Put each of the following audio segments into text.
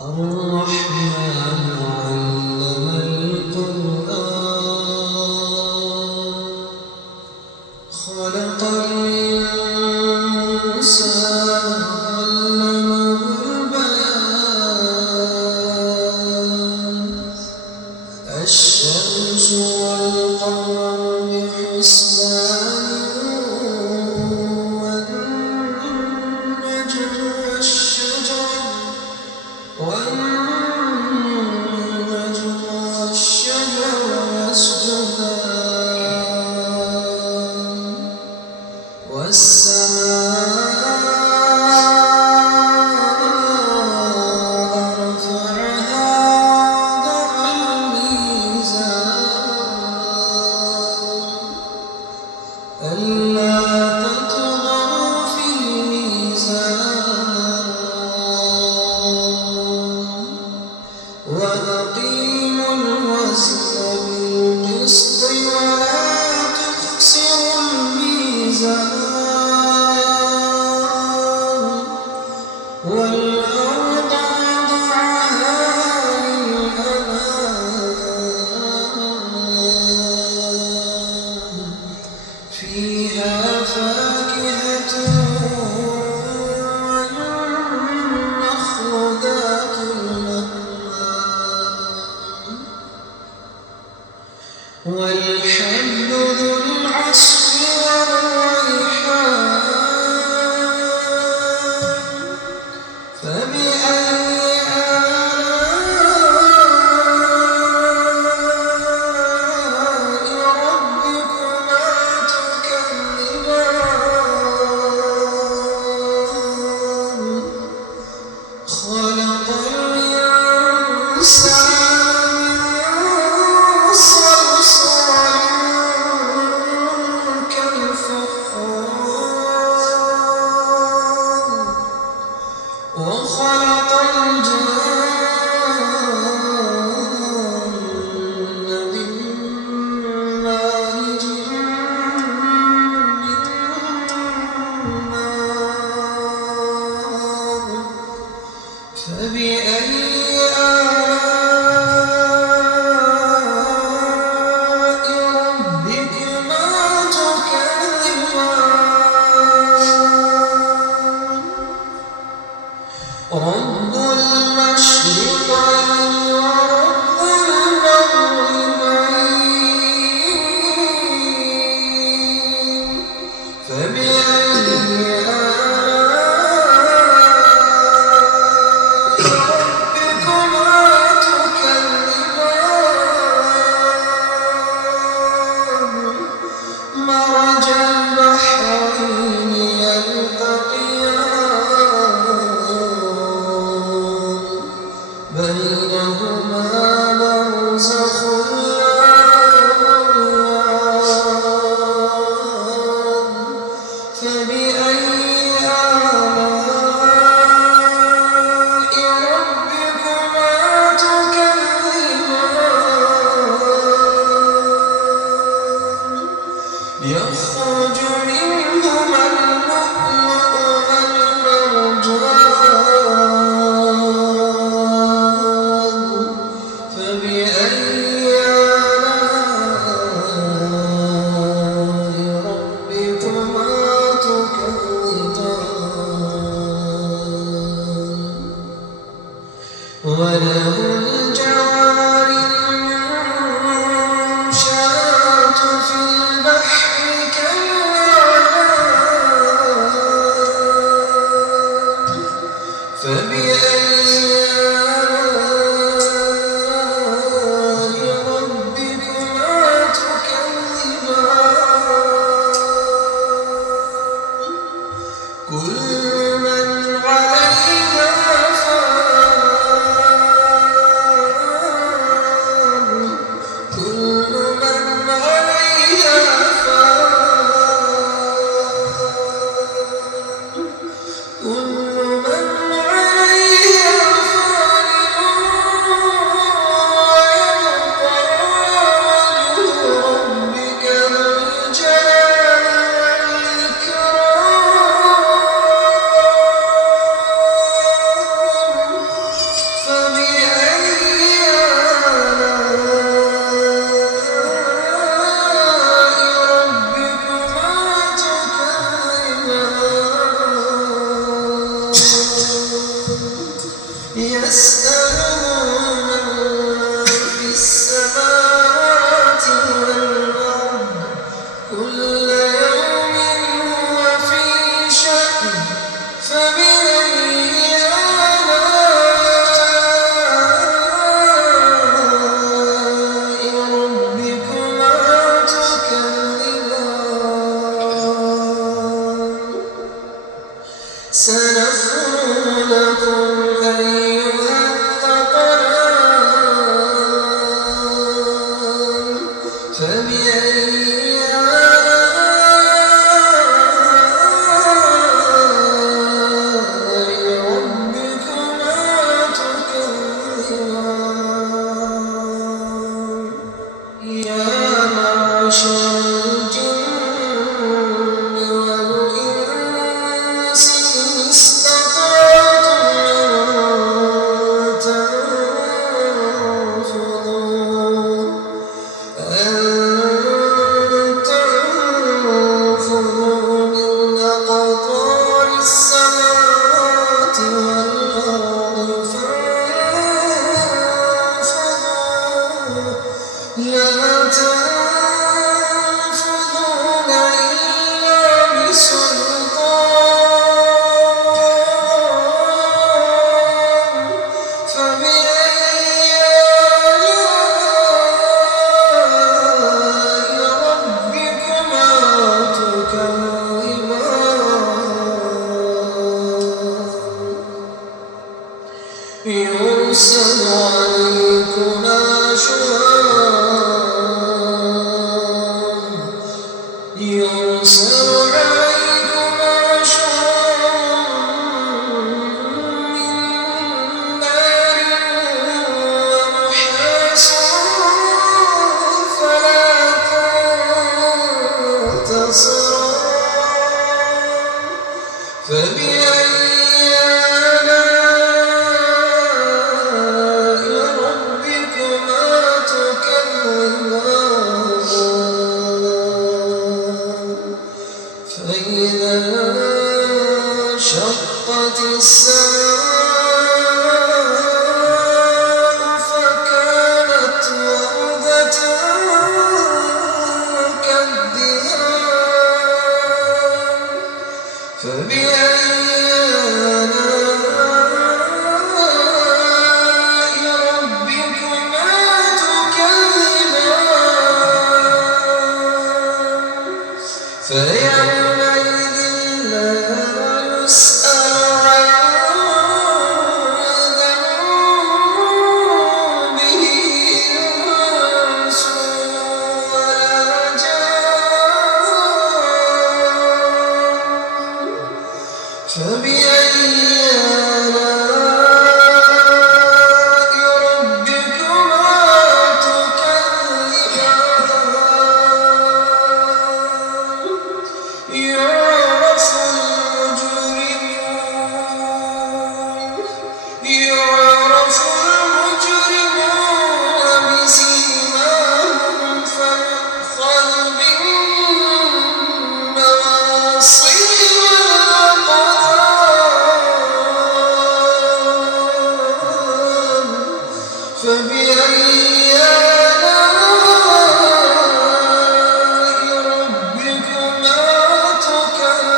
الرحمن علم القرآن خلق الإنسان علمه البيان الشمس والقمر بحسبان والنجم والشجر يسجدان والسماء رفعها ووضع الميزان ألا تطغوا في الميزان وأقيموا الوزن بالقسط ولا تخسروا الميزان والأرض وضعها للأنام فيها فاكهة والنخل ذات والحب ذو العصف والريحان فبأي آلاء ربكما تكذبان خلق الإنسان وخلق الجن من مارج من نار فبأي آلاء ربكما تكذبان رب المشرقين ورب المغربين فبأي آلاء ربكما تكذبان مرج البحرين يلتقيان بينهما برزخ لا يبغيان فبأي آلاء ربكما تكذبان يخرج منهما اللؤلؤ والمرجان فبأي آلاء ربكما تكذبان وله الجوار المنشآت في البحر كالأعلام فبأي آلاء ربكما تكذبان كل من عليها فان كل من عليها فان كل من عليها يسأله من في السماوات والأرض كل يوم هو في شأن فبأي آلاء ربكما تكذبان سنفرغ لكم أيها الثقلان فبأي آلاء ربكما تكذبان يا معشر الجن والإنس إن استطعتم أن تنفذوا من أقطار السماوات والأرض فانفذوا لا تنفذون إلا بسلطان فبأي آلاء ربكما تكذبان يرسل عليكما شواظ من نار ونحاس فلا تنتصران فبأي آلاء ربكما تكذبان فإذا انشقت السماء فكانت وردة كالدهان فبأي آلاء ربكما تكذبان فيومئذ لا يسأل عن ذنبه إنس ولا جان فبأي آلاء ربكما تكذبان يعرف المجرمون بسيماهم فيؤخذ بالنواصي والأقدام فبأي آلاء ربكما تكذبان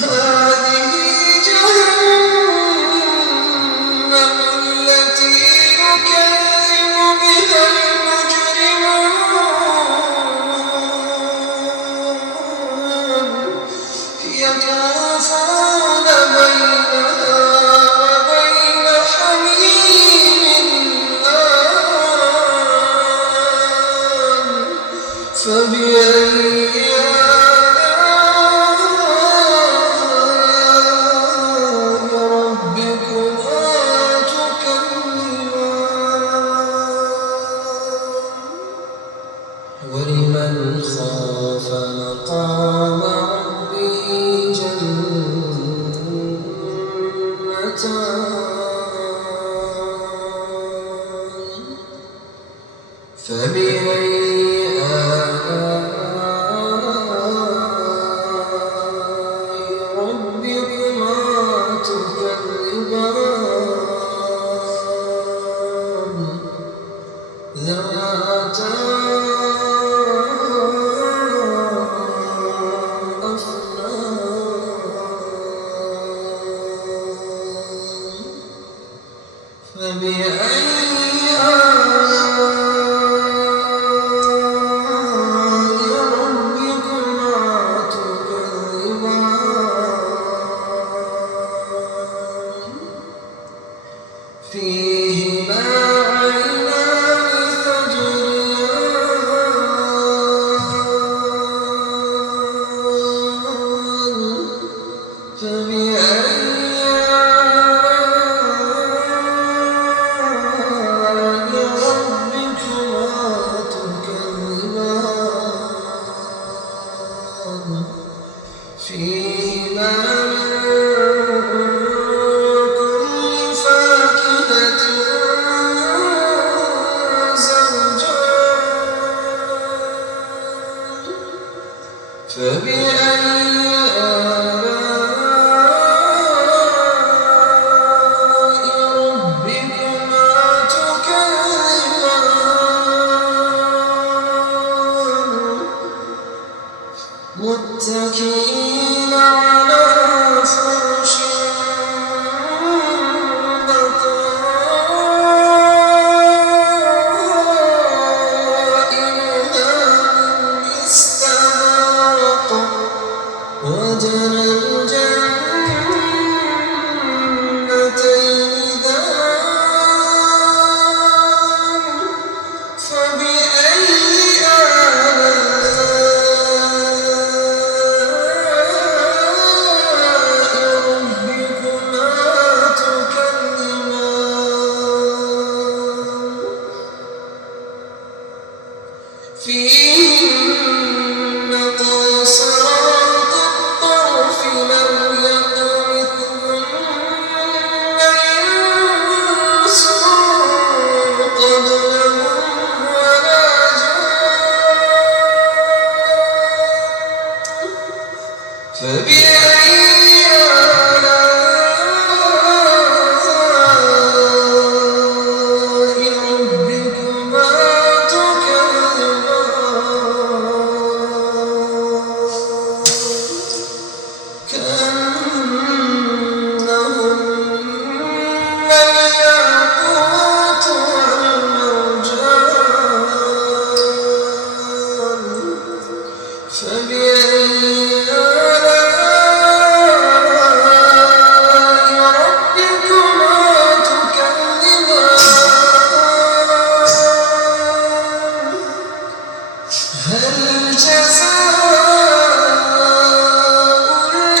هذه جهنم التي فبأي آلاء ربكما تكذبان ذواتا أفنان فبأي فيهما عينان تجريان فبأي آلاء ربكما تكذبان فيهما فبأي آلاء ربكما تكذبان متكئين على فرش وجنى الجنتين دان فبأي آلاء ربكما تكذبان فيهن قاصرات الطرف لم يطمثهن إنس قبلهم ولا جان فبأي آلاء ربكما كأنهن الياقوت والمرجان فبأي آلاء ربكما تكذبان هل جزاء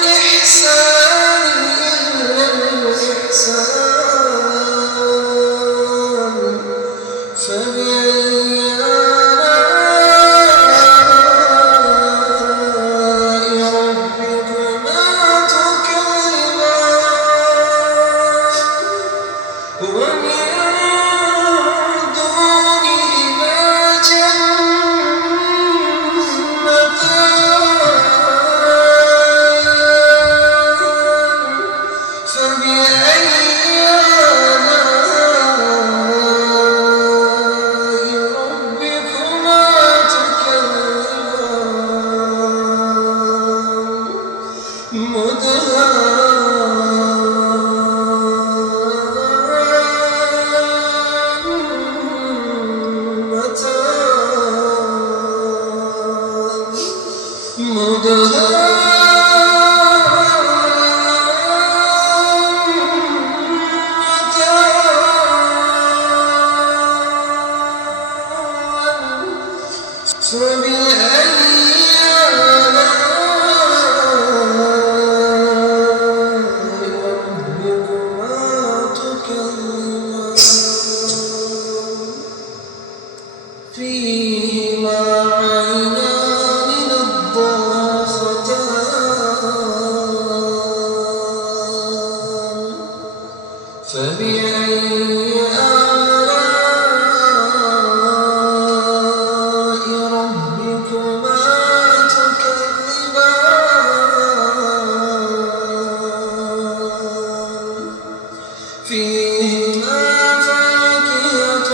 الإحسان إلا الإحسان فبأي آلاء ربكما تكذبان ومن دونهما جنتان فبأي آلاء ربكما تكذبان مدهامتان فبأي آلاء ربكما تكذبان فيهما فاكهة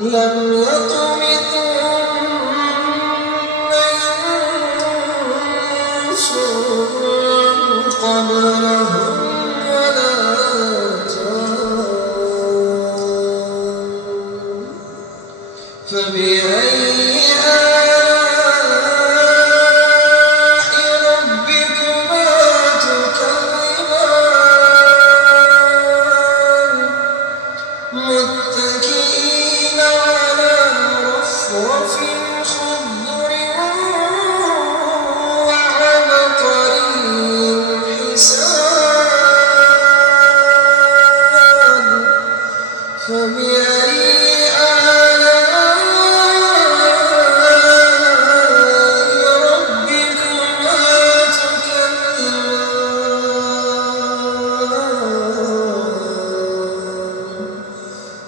لم يطمثهن إنس قبلهم ولا جان فبأي آلاء ربكما تكذبان متكئين على رفرف خضر وعبقري حسان فبأي آلاء ربكما تكذبان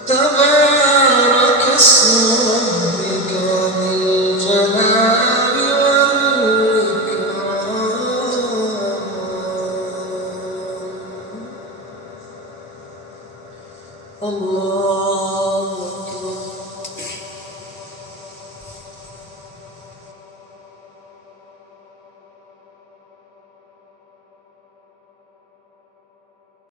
تبارك اسم ربك ذي الجلال والإكرام الله